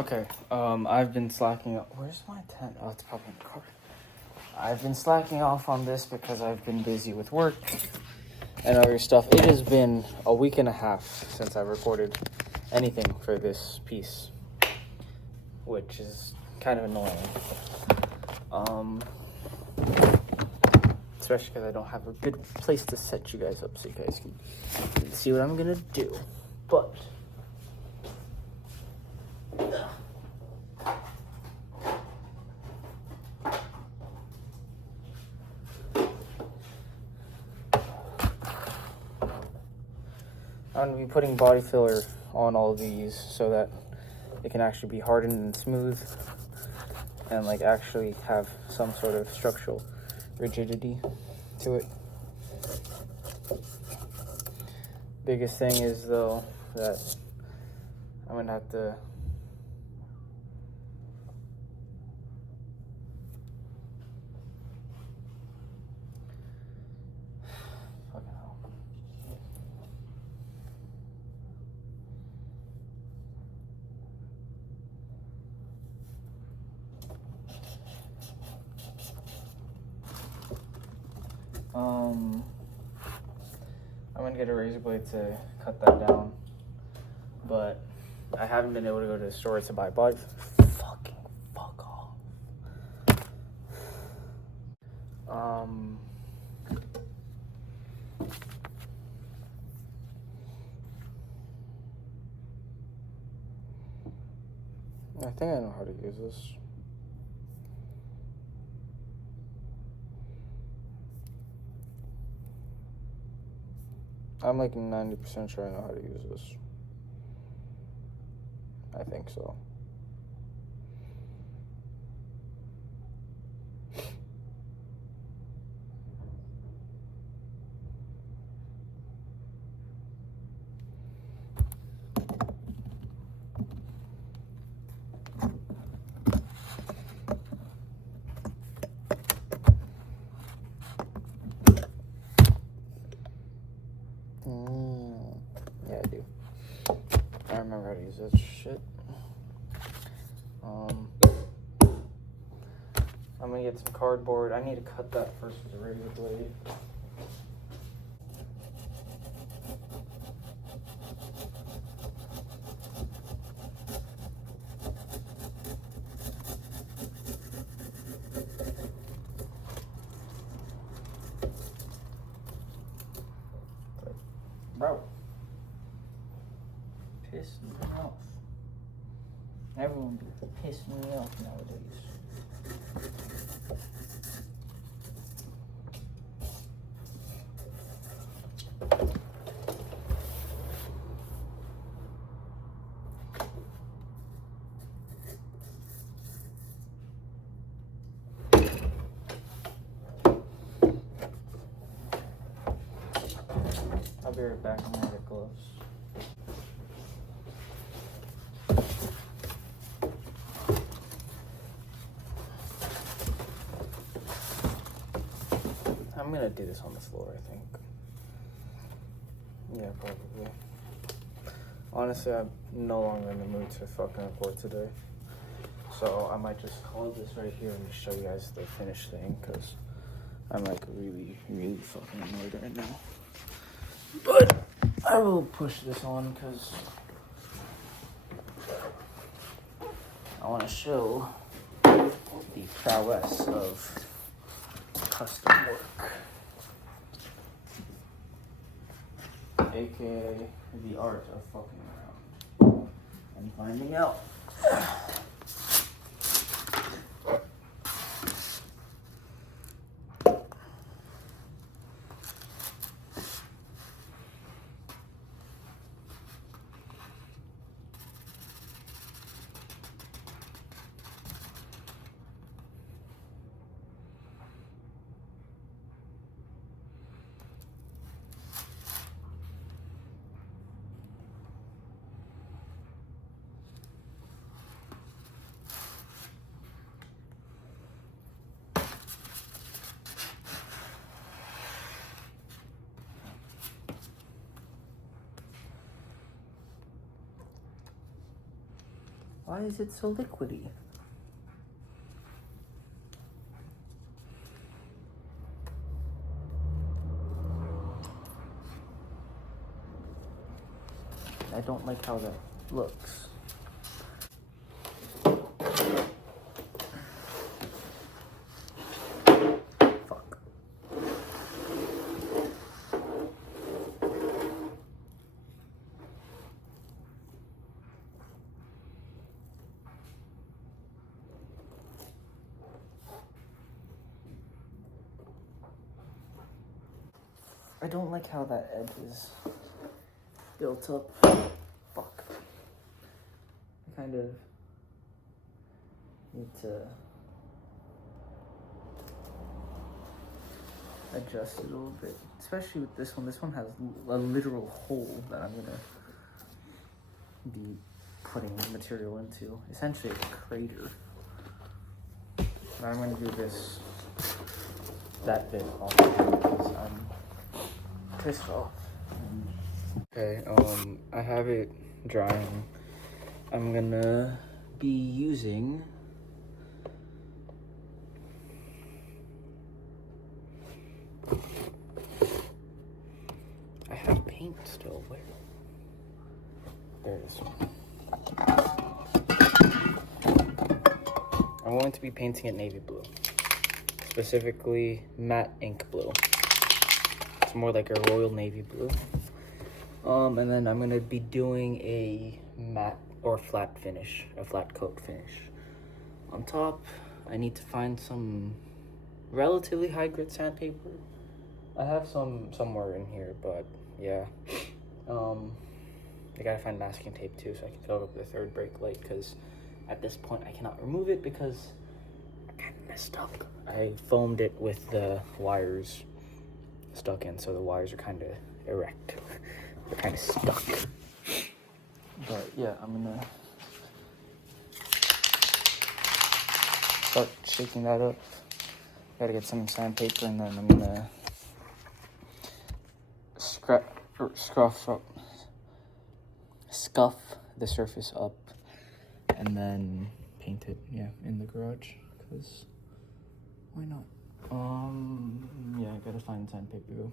Okay, I've been slacking off. Where's my tent? Oh, it's probably in the car. I've been slacking off on this because I've been busy with work and other stuff. It has been a week and a half since I recorded anything for this piece, which is kind of annoying. Especially because I don't have a good place to set you guys up so you guys can see what I'm gonna do. But I'm going to be putting body filler on all of these so that it can actually be hardened and smooth and like actually have some sort of structural rigidity to it. Biggest thing is though that I'm going to have to I'm gonna get a razor blade to cut that down, but I haven't been able to go to the store to buy body. Fucking fuck off. I think I know how to use this. I'm like 90% sure I know how to use this. I think so. Yeah, I do. I remember how to use that shit. I'm gonna get some cardboard. I need to cut that first with a razor blade. Bro, pissing me off. Everyone be pissing me off nowadays. I'll be right back. I'm gonna get gloves. I'm gonna do this on the floor, I think. Yeah, probably. Honestly, I'm no longer in the mood to fucking record today. So I might just hold this right here and just show you guys the finished thing, because I'm like really, really fucking annoyed right now. But I will push this on because I want to show the prowess of custom work, aka the art of fucking around and finding out. Why is it so liquidy? I don't like how that looks. Fuck. I don't like how that edge is built up. Fuck. I kind of need to adjust it a little bit, especially with this one. This one has a literal hole that I'm gonna be putting material into, essentially a crater. And I'm gonna do that bit off because I'm pissed off. Okay, I have it drying. I'm gonna be using I have paint still. Where? There it is. I'm going to be painting it navy blue, specifically matte ink blue. It's more like a royal navy blue. And then I'm gonna be doing a matte or flat finish, a flat coat finish. On top, I need to find some relatively high grit sandpaper. I have some somewhere in here, but yeah. I gotta find masking tape too, so I can fill up the third brake light, because at this point I cannot remove it because I kind of messed up. I foamed it with the wires stuck in, so the wires are kind of erect. They're kind of stuck. But yeah, I'm gonna start shaking that up. Gotta get some sandpaper, and then I'm gonna scuff the surface up, and then paint it, yeah, in the garage, because why not? Yeah, I gotta find sandpaper.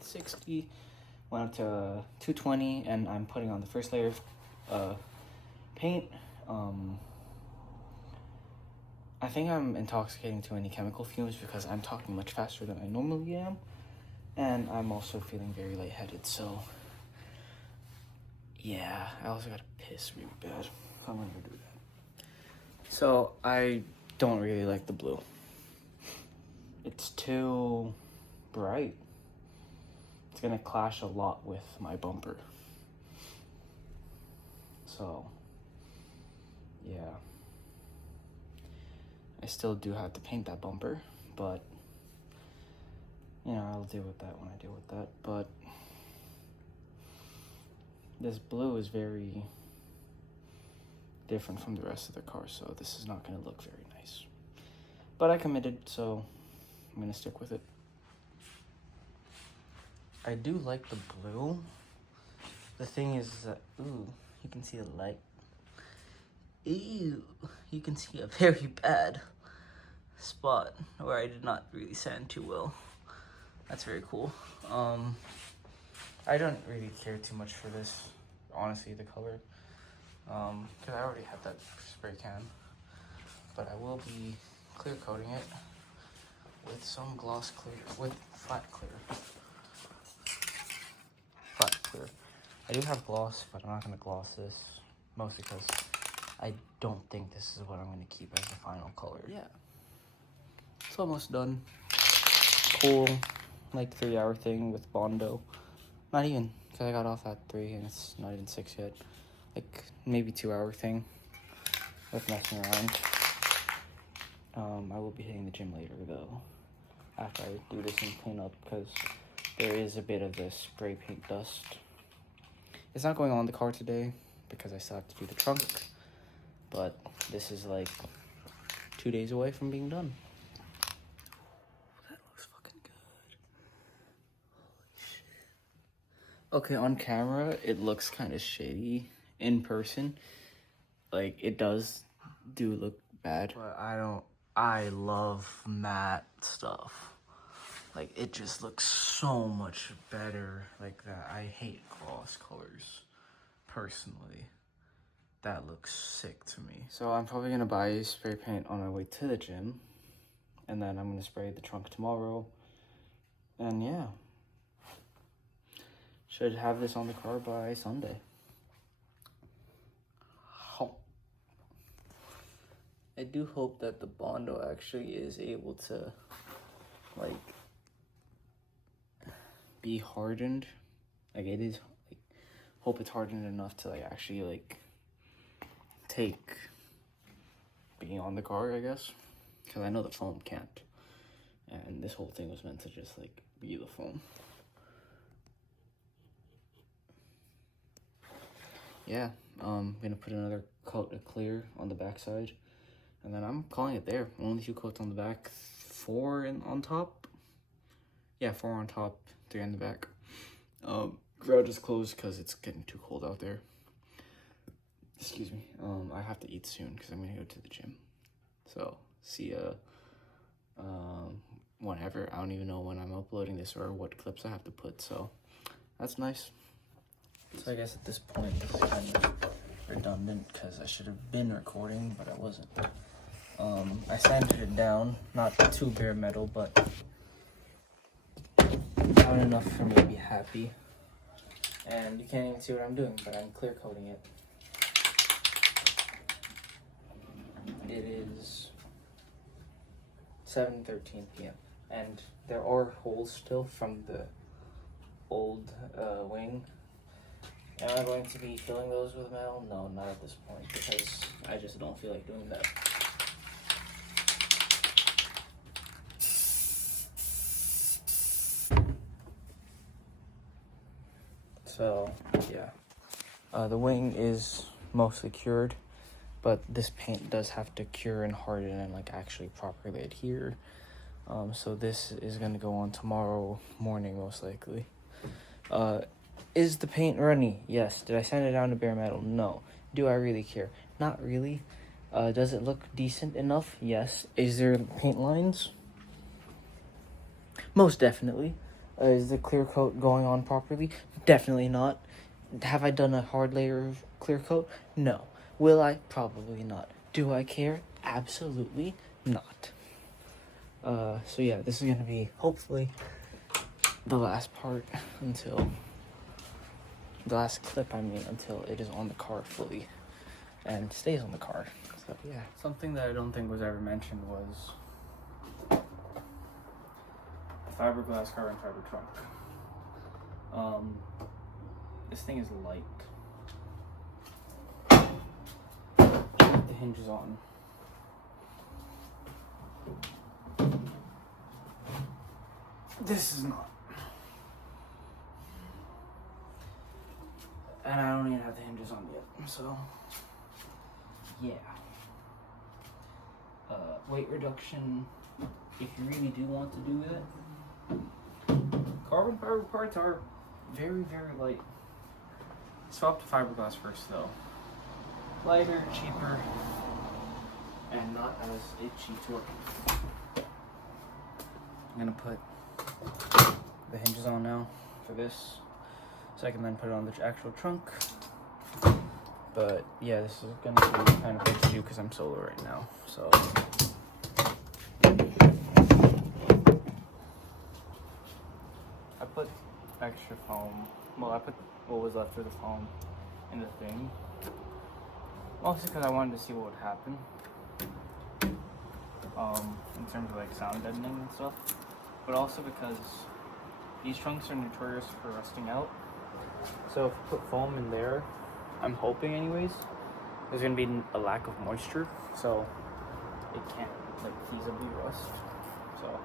60 went up to 220, and I'm putting on the first layer of paint. I think I'm intoxicating to any chemical fumes because I'm talking much faster than I normally am, and I'm also feeling very lightheaded, so yeah, I also gotta piss really bad. I'm gonna do that. So I don't really like the blue. It's too bright. It's gonna clash a lot with my bumper. So yeah, I still do have to paint that bumper, but you know, I'll deal with that when I deal with that. But this blue is very different from the rest of the car, so this is not gonna look very nice. But I committed, so I'm gonna stick with it. I do like the blue. The thing is that, ooh, you can see the light. Ew, you can see a very bad spot where I did not really sand too well. That's very cool. I don't really care too much for this, honestly, the color, because I already have that spray can. But I will be clear coating it with some gloss clear, with flat clear. Flat clear. I do have gloss, but I'm not gonna gloss this, mostly because I don't think this is what I'm gonna keep as the final color. Yeah, it's almost done. Cool, like 3-hour thing with Bondo. Not even, because I got off at 3 and it's not even 6 yet. Like maybe 2-hour thing with messing around. I will be hitting the gym later though, after I do this and clean up, because there is a bit of this spray paint dust. It's not going on the car today because I still have to do the trunk, but this is like 2 days away from being done. That looks fucking good. Holy shit. Okay, on camera, it looks kind of shady. In person, like, it does do look bad. But I love matte stuff. Like, it just looks so much better like that. I hate gloss colors, personally. That looks sick to me. So I'm probably gonna buy spray paint on my way to the gym. And then I'm gonna spray the trunk tomorrow. And yeah. Should have this on the car by Sunday. I do hope that the bondo actually is able to, like, be hardened. Like, it is, like, hope it's hardened enough to, like, actually, like, take being on the car, I guess. Because I know the foam can't. And this whole thing was meant to just, like, be the foam. Yeah, I'm gonna put another coat of clear on the backside. And then I'm calling it there. Only 2 coats on the back, 4 on top. Yeah, 4 on top, 3 on the back. Garage is closed because it's getting too cold out there. Excuse me. I have to eat soon because I'm gonna go to the gym. So see ya. Whenever. I don't even know when I'm uploading this or what clips I have to put. So that's nice. So I guess at this point this is kind of redundant because I should have been recording, but I wasn't. I sanded it down, not too bare metal, but down enough for me to be happy. And you can't even see what I'm doing, but I'm clear coating it. It is 7:13 p.m. and there are holes still from the old wing. Am I going to be filling those with metal? No, not at this point, because I just don't feel like doing that. So, yeah. The wing is mostly cured, but this paint does have to cure and harden and, like, actually properly adhere. So this is going to go on tomorrow morning, most likely. Is the paint runny? Yes. Did I sand it down to bare metal? No. Do I really care? Not really. Does it look decent enough? Yes. Is there paint lines? Most definitely. Is the clear coat going on properly? Definitely not. Have I done a hard layer of clear coat? No. Will I? Probably not. Do I care? Absolutely not. So yeah, this is gonna be hopefully the last part until the last clip, until it is on the car fully and stays on the car. So yeah. Something that I don't think was ever mentioned was fiberglass carbon fiber trunk. This thing is light. The hinge is on. This is not. And I don't even have the hinges on yet, so yeah. Weight reduction, if you really do want to do that. Carbon fiber parts are very, very light. Swap to fiberglass first though. Lighter, cheaper, and not as itchy to work. I'm gonna put the hinges on now for this, so I can then put it on the actual trunk. But yeah, this is gonna be kind of hard to do because I'm solo right now, so. I put extra foam, well, I put what was left of the foam in the thing, mostly because I wanted to see what would happen, in terms of like sound deadening and stuff, but also because these trunks are notorious for rusting out. So if you put foam in there, I'm hoping anyways, there's gonna be a lack of moisture, so it can't like feasibly rust. So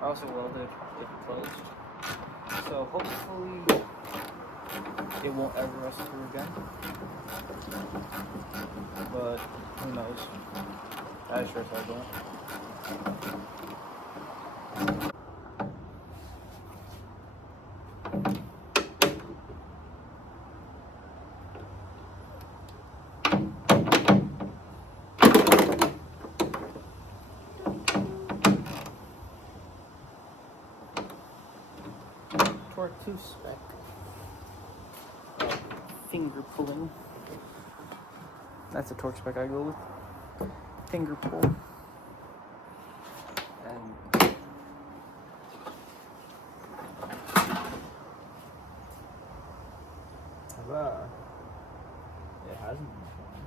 I also welded it closed, so hopefully it won't ever rust through again. But who knows? I sure as hell don't. torque 2 spec. Finger pulling. That's a torque spec I go with. Finger pull. And it hasn't been fun.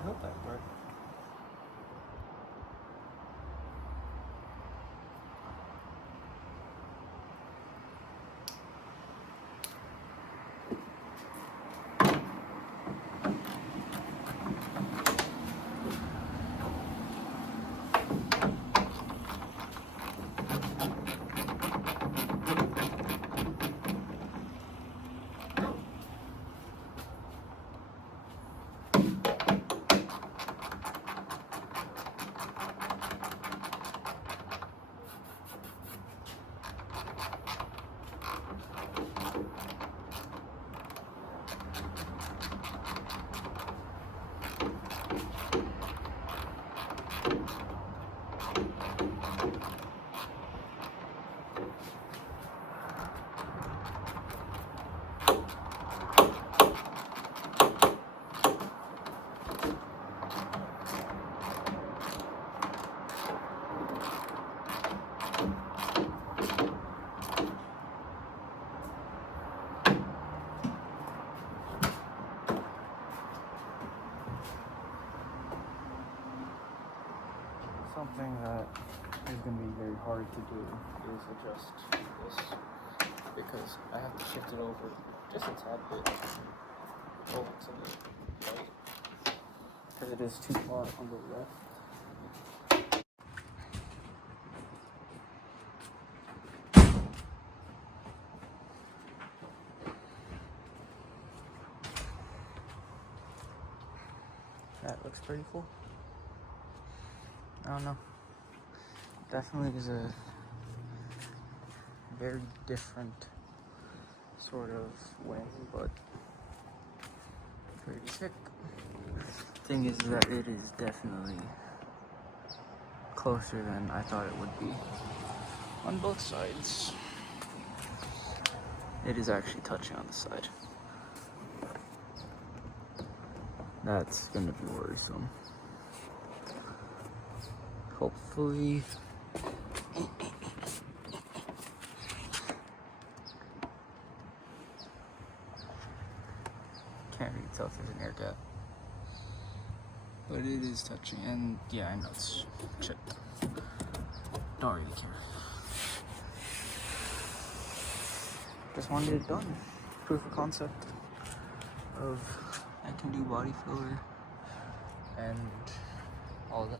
I hope that worked. Something that is going to be very hard to do is adjust this, because I have to shift it over just a tad bit over to the right, because it is too far on the left. That looks pretty cool. I don't know. Definitely is a very different sort of wing, but pretty sick. Thing is that it is definitely closer than I thought it would be on both sides. It is actually touching on the side. That's gonna be worrisome. Hopefully, can't really tell if there's an air gap, but it is touching, and yeah, I know it's chipped. Don't really care. Just wanted it done. Proof of concept of I can do body filler and all that.